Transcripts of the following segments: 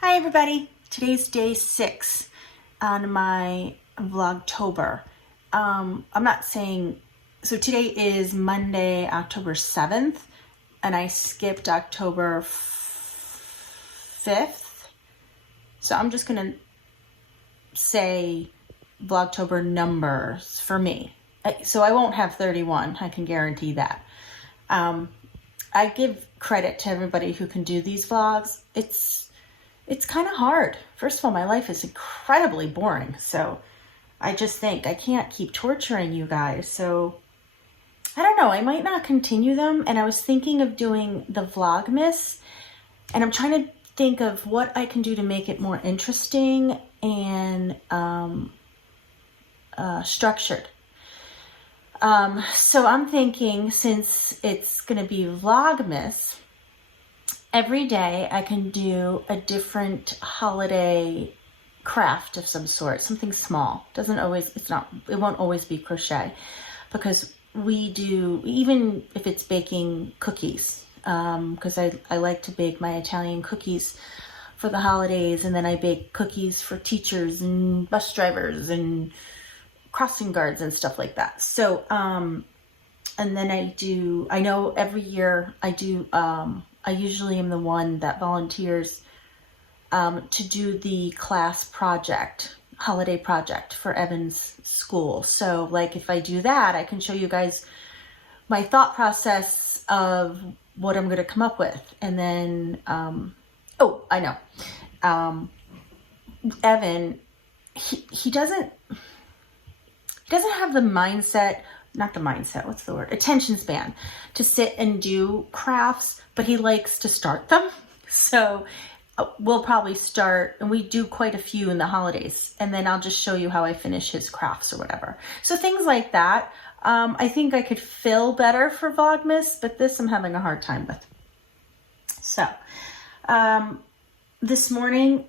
Hi everybody, today's day 6 on my Vlogtober. I'm not saying, so today is Monday, October 7th, and I skipped October 5th. So I'm just gonna say Vlogtober numbers for me. So I won't have 31, I can guarantee that. I give credit to everybody who can do these vlogs. It's kind of hard. First of all, my life is incredibly boring. So I just think I can't keep torturing you guys. So I don't know, I might not continue them. And I was thinking of doing the Vlogmas, and I'm trying to think of what I can do to make it more interesting and structured. So I'm thinking, since it's going to be Vlogmas, every day I can do a different holiday craft of some sort, something small. It won't always be crochet, because we do, even if it's baking cookies, because I like to bake my Italian cookies for the holidays, and then I bake cookies for teachers and bus drivers and crossing guards and stuff like that. So, and then I know every year I do, I usually am the one that volunteers to do the class project, holiday project for Evan's school. So like if I do that, I can show you guys my thought process of what I'm going to come up with. And then, oh, I know. Evan, he doesn't have the mindset, not the mindset, what's the word? Attention span to sit and do crafts, but he likes to start them. So we'll probably start, and we do quite a few in the holidays, and then I'll just show you how I finish his crafts or whatever. So things like that. I think I could fill better for Vlogmas, but this I'm having a hard time with. So this morning,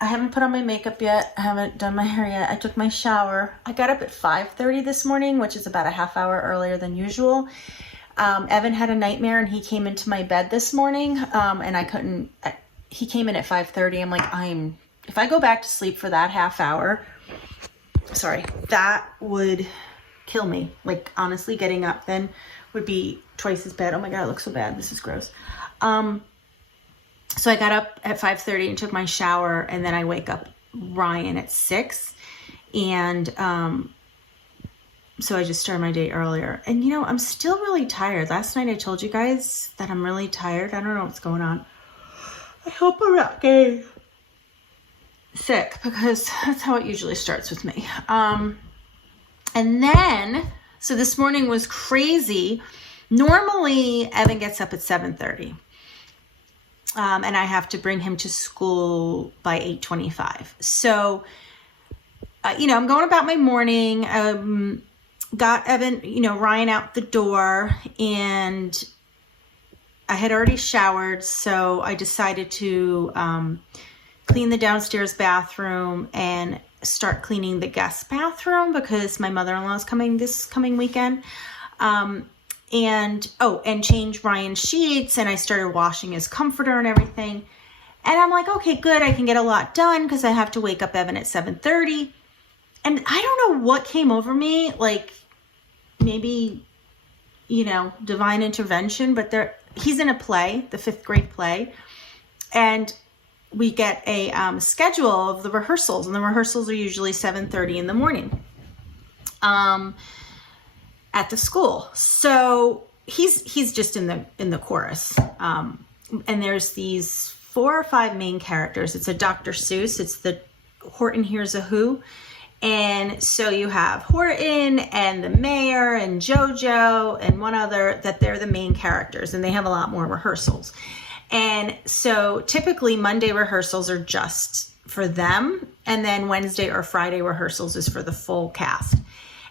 I haven't put on my makeup yet. I haven't done my hair yet. I took my shower. I got up at 5:30 this morning, which is about a half hour earlier than usual. Evan had a nightmare, and he came into my bed this morning, and he came in at 5:30. I'm like, if I go back to sleep for that half hour, that would kill me. Like, honestly, getting up then would be twice as bad. Oh my God, it looks so bad. This is gross. So I got up at 5:30 and took my shower, and then I wake up Ryan at 6. And so I just started my day earlier. And I'm still really tired. Last night I told you guys that I'm really tired. I don't know what's going on. I hope I'm not getting sick, because that's how it usually starts with me. And then, so this morning was crazy. Normally Evan gets up at 7:30. And I have to bring him to school by 8:25. So, I'm going about my morning, got Evan, Ryan out the door, and I had already showered. So I decided to clean the downstairs bathroom and start cleaning the guest bathroom, because my mother-in-law is coming this coming weekend. And change Ryan's sheets, and I started washing his comforter and everything. And I'm like, okay, good, I can get a lot done, because I have to wake up Evan at 7:30. And I don't know what came over me, like maybe, divine intervention, but he's in a play, the 5th grade play, and we get a schedule of the rehearsals, and the rehearsals are usually 7:30 in the morning. At the school. So he's just in the chorus. And there's these 4 or 5 main characters. It's a Dr. Seuss. It's the Horton Hears a Who. And so you have Horton and the mayor and JoJo and one other, that they're the main characters, and they have a lot more rehearsals. And so typically Monday rehearsals are just for them, and then Wednesday or Friday rehearsals is for the full cast.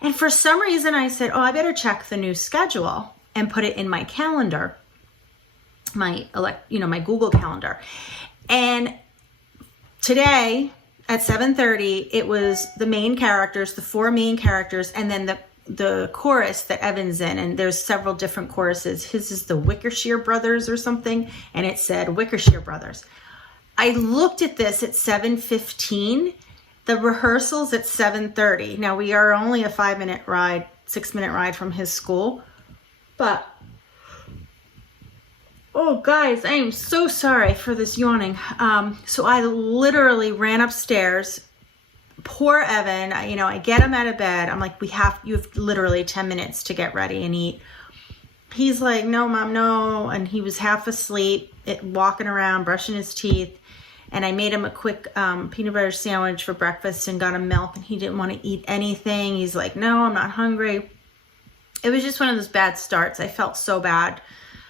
And for some reason I said, I better check the new schedule and put it in my calendar, my Google Calendar. And today at 7:30, it was the main characters, the 4 main characters, and then the chorus that Evan's in. And there's several different choruses. His is the Wickershire Brothers or something, and it said Wickershire Brothers. I looked at this at 7:15. The rehearsal's at 7:30. Now we are only a 5-minute ride, 6-minute ride from his school, but oh guys, I am so sorry for this yawning. So I literally ran upstairs. Poor Evan, I get him out of bed. I'm like, you have literally 10 minutes to get ready and eat. He's like, no, Mom, no. And he was half asleep, walking around, brushing his teeth. And I made him a quick peanut butter sandwich for breakfast and got him milk. And he didn't want to eat anything. He's like, no, I'm not hungry. It was just one of those bad starts. I felt so bad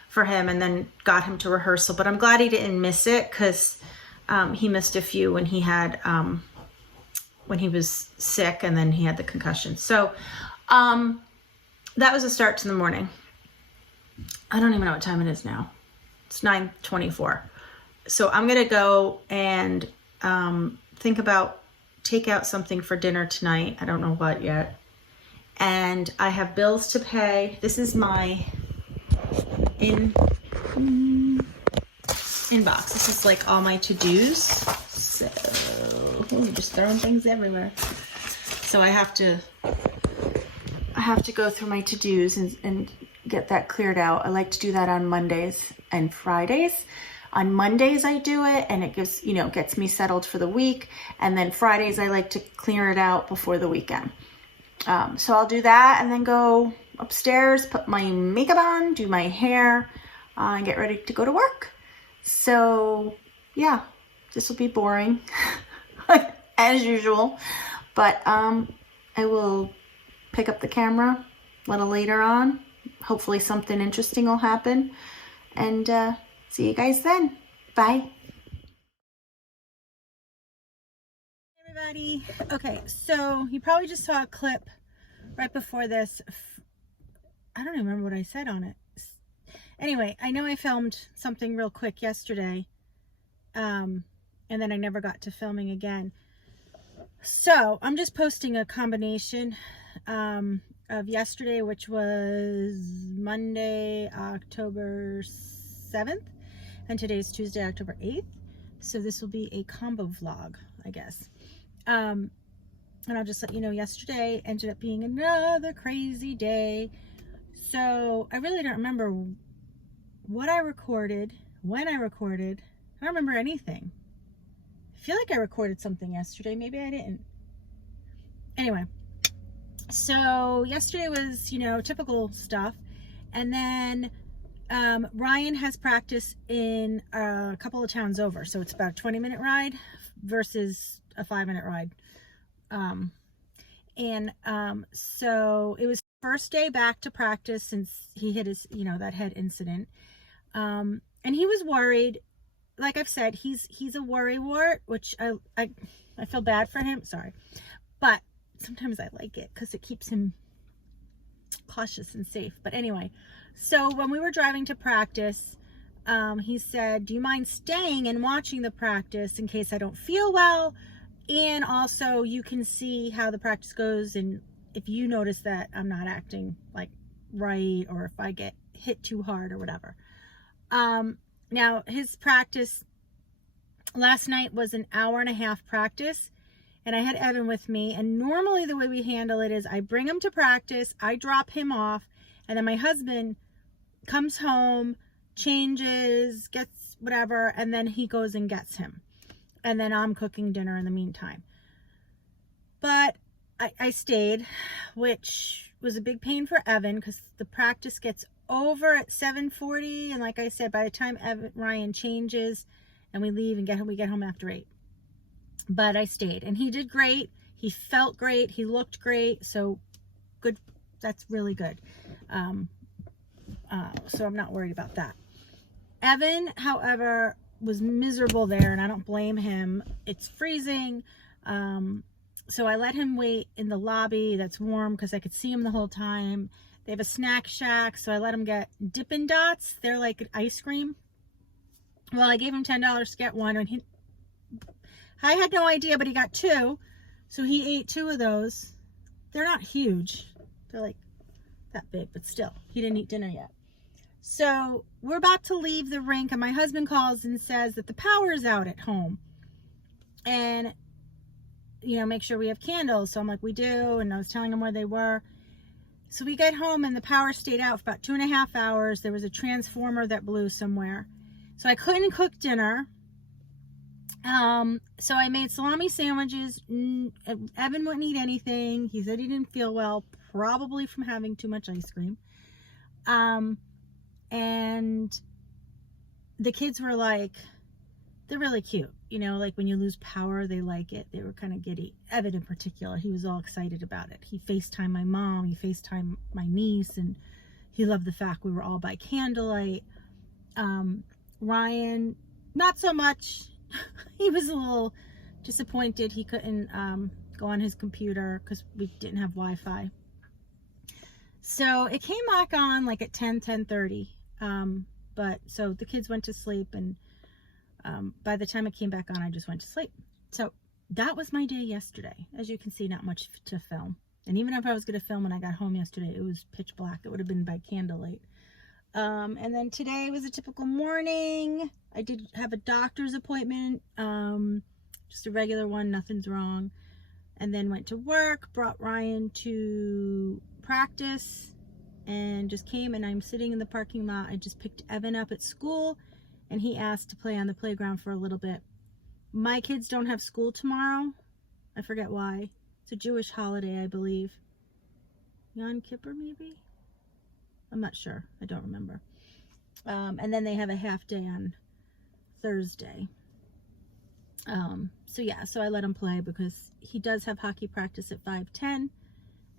for him, and then got him to rehearsal. But I'm glad he didn't miss it, because he missed a few when he had... when he was sick, and then he had the concussion. So that was a start to the morning. I don't even know what time it is now. It's 9:24. So I'm going to go and think about take out something for dinner tonight. I don't know what yet. And I have bills to pay. This is my inbox. This is like all my to-dos. So I'm just throwing things everywhere. So I have to go through my to-dos and get that cleared out. I like to do that on Mondays and Fridays. On Mondays I do it, and it gives, gets me settled for the week. And then Fridays I like to clear it out before the weekend. So I'll do that and then go upstairs, put my makeup on, do my hair, and get ready to go to work. So yeah, this will be boring as usual, but I will pick up the camera a little later on. Hopefully something interesting will happen, and see you guys then. Bye. Everybody. Okay, so you probably just saw a clip right before this. I don't even remember what I said on it. Anyway, I know I filmed something real quick yesterday, and then I never got to filming again. So I'm just posting a combination of yesterday, which was Monday, October 7th, and today's Tuesday, October 8th. So this will be a combo vlog, I guess. And I'll just let you know, yesterday ended up being another crazy day. So I really don't remember what I recorded, when I recorded. I don't remember anything. I feel like I recorded something yesterday. Maybe I didn't. Anyway, so yesterday was, typical stuff. And then Ryan has practice in a couple of towns over. So it's about a 20-minute ride versus a 5-minute ride. So it was first day back to practice since he hit his, that head incident. And he was worried. Like I've said, he's a worrywart, which I feel bad for him. Sorry. But sometimes I like it because it keeps him cautious and safe. But anyway, so when we were driving to practice, he said, do you mind staying and watching the practice in case I don't feel well? And also you can see how the practice goes, and if you notice that I'm not acting like right, or if I get hit too hard or whatever. Now his practice last night was an 1.5-hour practice, and I had Evan with me, and normally the way we handle it is I bring him to practice, I drop him off, and then my husband comes home, changes, gets whatever, and then he goes and gets him. And then I'm cooking dinner in the meantime. But I stayed, which was a big pain for Evan because the practice gets over at 7:40. And like I said, by the time Ryan changes and we leave and we get home after 8. But I stayed, and he did great. He felt great. He looked great. So good. That's really good. So I'm not worried about that. Evan, however, was miserable there, and I don't blame him. It's freezing. So I let him wait in the lobby that's warm because I could see him the whole time. They have a snack shack, so I let him get Dippin' Dots. They're like an ice cream. Well, I gave him $10 to get one, and I had no idea, but he got 2. So he ate 2 of those. They're not huge. They're like that big, but still, he didn't eat dinner yet. So we're about to leave the rink, and my husband calls and says that the power is out at home. And, you know, make sure we have candles. So I'm like, we do. And I was telling him where they were. So we get home and the power stayed out for about 2.5 hours. There was a transformer that blew somewhere. So I couldn't cook dinner. So I made salami sandwiches. Evan wouldn't eat anything. He said he didn't feel well, probably from having too much ice cream. And the kids were like, they're really cute. You know, like when you lose power, they like it. They were kind of giddy. Evan in particular, he was all excited about it. He FaceTimed my mom, he FaceTimed my niece, and he loved the fact we were all by candlelight. Ryan, not so much. He was a little disappointed he couldn't go on his computer because we didn't have Wi-Fi. So it came back on like at 10:30. But so the kids went to sleep, and by the time it came back on, I just went to sleep. So that was my day yesterday. As you can see, not much to film. And even if I was going to film when I got home yesterday, it was pitch black. It would have been by candlelight. And then today was a typical morning. I did have a doctor's appointment, just a regular one, nothing's wrong. And then went to work, brought Ryan to practice, and just came, and I'm sitting in the parking lot. I just picked Evan up at school, and he asked to play on the playground for a little bit. My kids don't have school tomorrow. I forget why. It's a Jewish holiday, I believe. Yom Kippur, maybe? I'm not sure. I don't remember. And then they have a half day on Thursday. So yeah, so I let him play because he does have hockey practice at 5:10,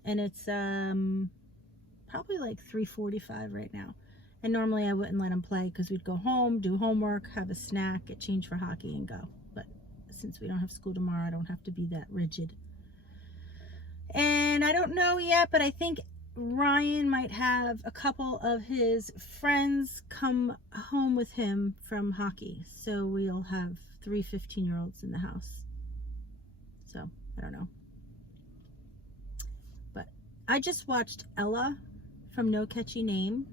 and it's probably like 3:45 right now. And normally I wouldn't let him play because we'd go home, do homework, have a snack, get changed for hockey, and go. But since we don't have school tomorrow, I don't have to be that rigid. And I don't know yet, but I think Ryan might have a couple of his friends come home with him from hockey. So we'll have 3 15-year-olds in the house. So I don't know. But I just watched Ella from No Catchy Name,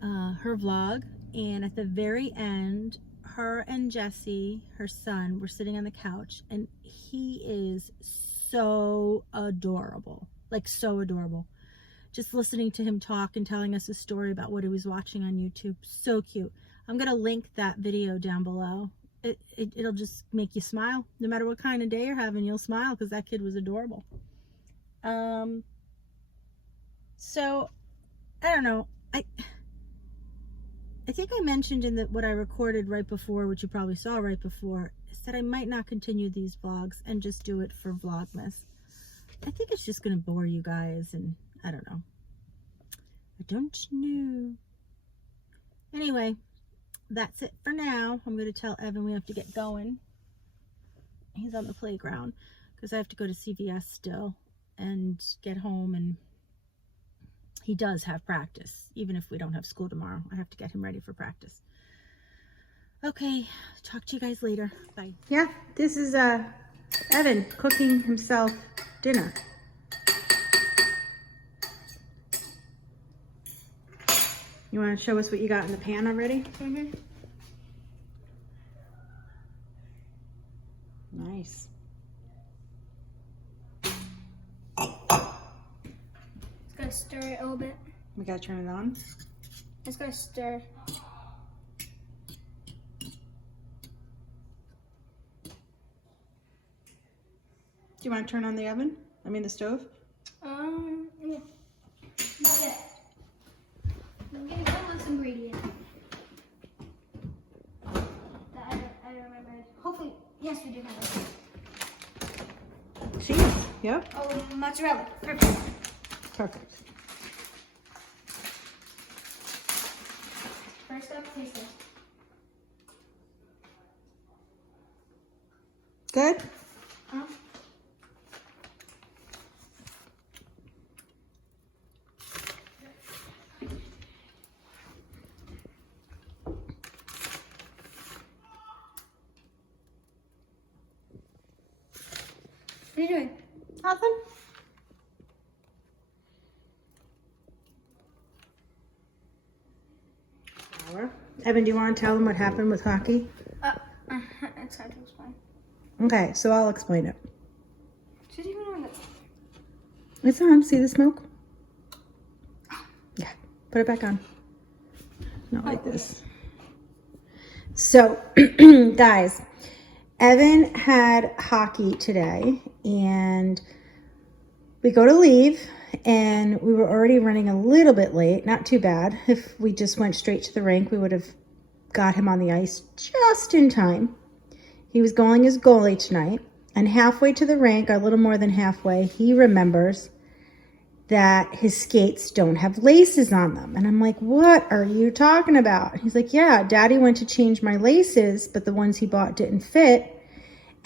her vlog. And at the very end, her and Jesse, her son, were sitting on the couch. And he is so adorable. Like, so adorable. Just listening to him talk and telling us a story about what he was watching on YouTube. So cute. I'm going to link that video down below. It'll just make you smile. No matter what kind of day you're having, you'll smile because that kid was adorable. So, I don't know. I think I mentioned in what I recorded right before, which you probably saw right before, is that I might not continue these vlogs and just do it for Vlogmas. I think it's just going to bore you guys, and I don't know. I don't know. Anyway, that's it for now. I'm going to tell Evan we have to get going. He's on the playground because I have to go to CVS still and get home, and he does have practice. Even if we don't have school tomorrow, I have to get him ready for practice. Okay, talk to you guys later. Bye. Yeah, this is Evan cooking himself dinner. You want to show us what you got in the pan already? Mm-hmm. Nice. Just gotta stir it a little bit. We gotta turn it on. Just gotta stir. Do you want to turn on the oven? I mean the stove? Yeah. Not yet. I'm getting all this ingredient. That I don't remember. Hopefully, yes, we do have it. Cheese. Yep. Oh, mozzarella. Perfect. Perfect. First up, taste it. Good? Huh? What are you doing? Nothing. shower. Evan, do you want to tell them what happened with hockey? It's hard to explain. Okay, so I'll explain it. She's even on it. It's on. See the smoke? Yeah. Put it back on. Not like this. So, guys, Evan had hockey today, and we go to leave, and we were already running a little bit late. Not too bad. If we just went straight to the rink, we would have got him on the ice just in time. He was going as goalie tonight, and halfway to the rink, a little more than halfway, he remembers that his skates don't have laces on them. And I'm like, what are you talking about? He's like, yeah, Daddy went to change my laces, but the ones he bought didn't fit.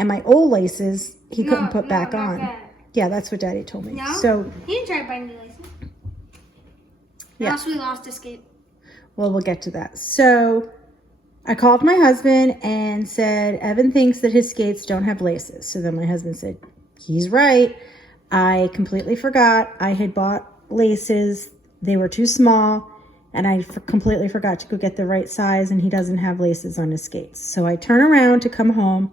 And my old laces, he couldn't put back on. That. Yeah, that's what Daddy told me. No, so he didn't try to buy new laces. Yeah. Else we lost a skate. Well, we'll get to that. So I called my husband and said, Evan thinks that his skates don't have laces. So then my husband said, he's right. I completely forgot. I had bought laces. They were too small, and I completely forgot to go get the right size, and he doesn't have laces on his skates. So I turn around to come home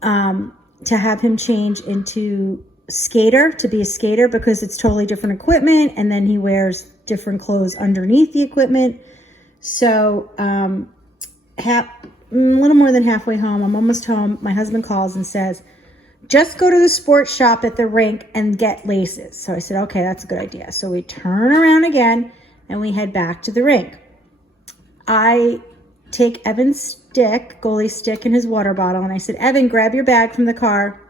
to have him change into skater, to be a skater, because it's totally different equipment, and then he wears different clothes underneath the equipment. So a little more than halfway home, I'm almost home, my husband calls and says, just go to the sports shop at the rink and get laces. So I said, okay, that's a good idea. So we turn around again and we head back to the rink. I take Evan's stick, goalie stick, and his water bottle, and I said, Evan, grab your bag from the car.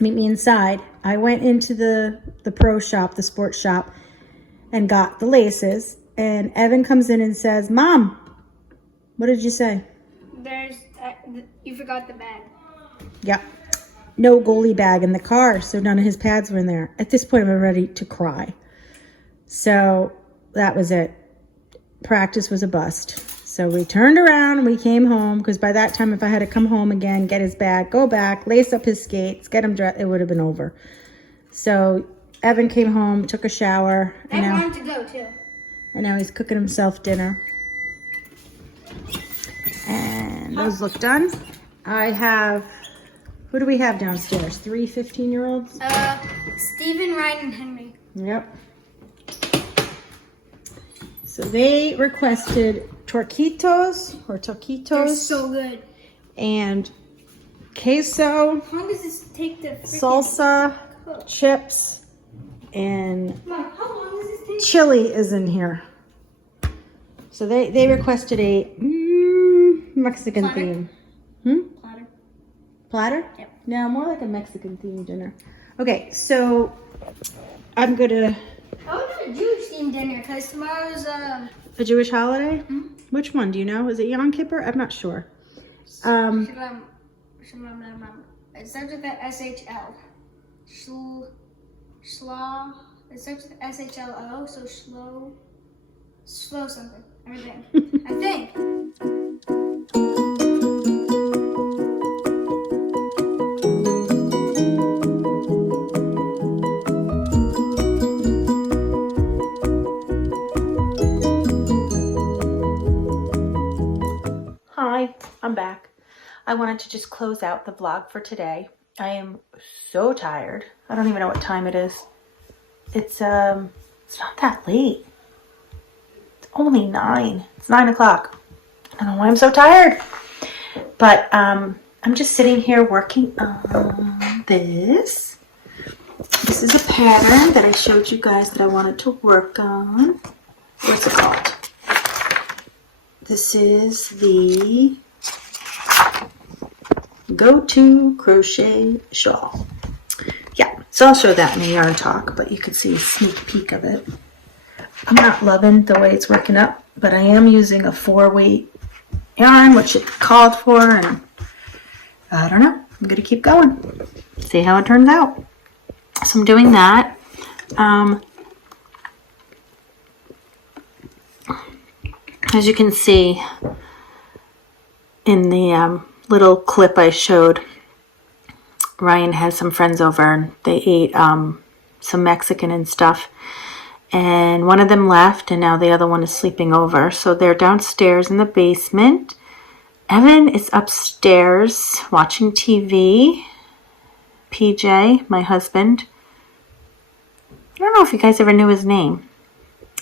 Meet me inside. I went into the pro shop, the sports shop, and got the laces. And Evan comes in and says, Mom, what did you say? You forgot the bag. Yep. No goalie bag in the car, so none of his pads were in there. At this point, I'm ready to cry. So that was it. Practice was a bust. So we turned around and we came home, because by that time, if I had to come home again, get his bag, go back, lace up his skates, get him dressed, it would have been over. So Evan came home, took a shower. I wanted to go too. And now he's cooking himself dinner. And those look done. I have... Who do we have downstairs? 3 15-year-olds? Steven, Ryan, and Henry. Yep. So they requested taquitos. They're so good. And queso. How long does this take to Salsa, cook? chips, and Mom, how long does this take? chili is in here. So they requested a Mexican Platter? theme. Platter. Platter? Yep. No, more like a Mexican themed dinner. Okay, so I'm gonna... I want a Jewish themed dinner because tomorrow's A Jewish holiday? Which one? Do you know? Is it Yom Kippur? I'm not sure. It starts with the SHL. Shlo. It starts with SHLO, so slow something. Everything. I think. Hi, I'm back. I wanted to just close out the vlog for today. I am so tired. I don't even know what time it is. It's not that late. It's only 9. It's 9 o'clock. I don't know why I'm so tired. But I'm just sitting here working on this. This is a pattern that I showed you guys that I wanted to work on. What's it called? This is the Go-To Crochet Shawl. Yeah, so I'll show that in the yarn talk, but you can see a sneak peek of it. I'm not loving the way it's working up, but I am using a 4-weight yarn, which it called for, and I don't know. I'm going to keep going. See how it turns out. So I'm doing that. As you can see in the little clip I showed, Ryan had some friends over and they ate some Mexican and stuff. and one of them left, and now the other one is sleeping over. So they're downstairs in the basement. Evan is upstairs watching TV. PJ, my husband, I don't know if you guys ever knew his name.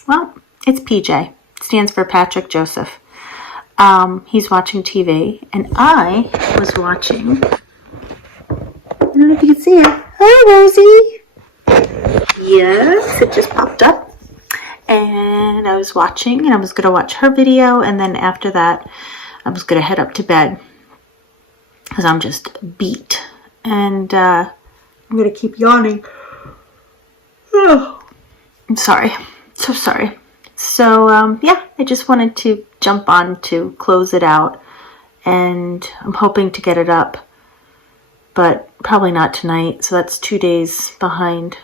Well, it's PJ. It stands for Patrick Joseph. He's watching TV, and I was watching. I don't know if you can see it. Hi, Rosie. Yes, it just popped up. And I was watching, and I was going to watch her video, and then after that, I was going to head up to bed because I'm just beat. And I'm going to keep yawning. I'm sorry. So sorry. So, yeah, I just wanted to jump on to close it out. And I'm hoping to get it up. But probably not tonight. So that's 2 days behind.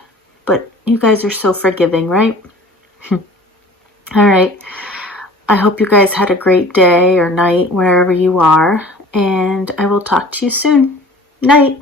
But you guys are so forgiving, right? All right. I hope you guys had a great day or night wherever you are. And I will talk to you soon. Night.